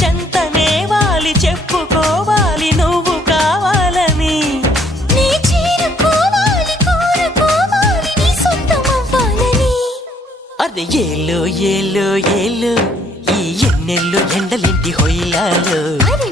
చెంతనే వాలి చెప్పుకోవాలి నువ్వు కావాలని. నీ చేరుకోవాలి కోరుకోవాలి నీ సొంతమవ్వాలని. అరే ఏలో ఏలో ఏలో ఈ ఎన్నెల్లో ఎండలింటి హొయిలాలో. అరే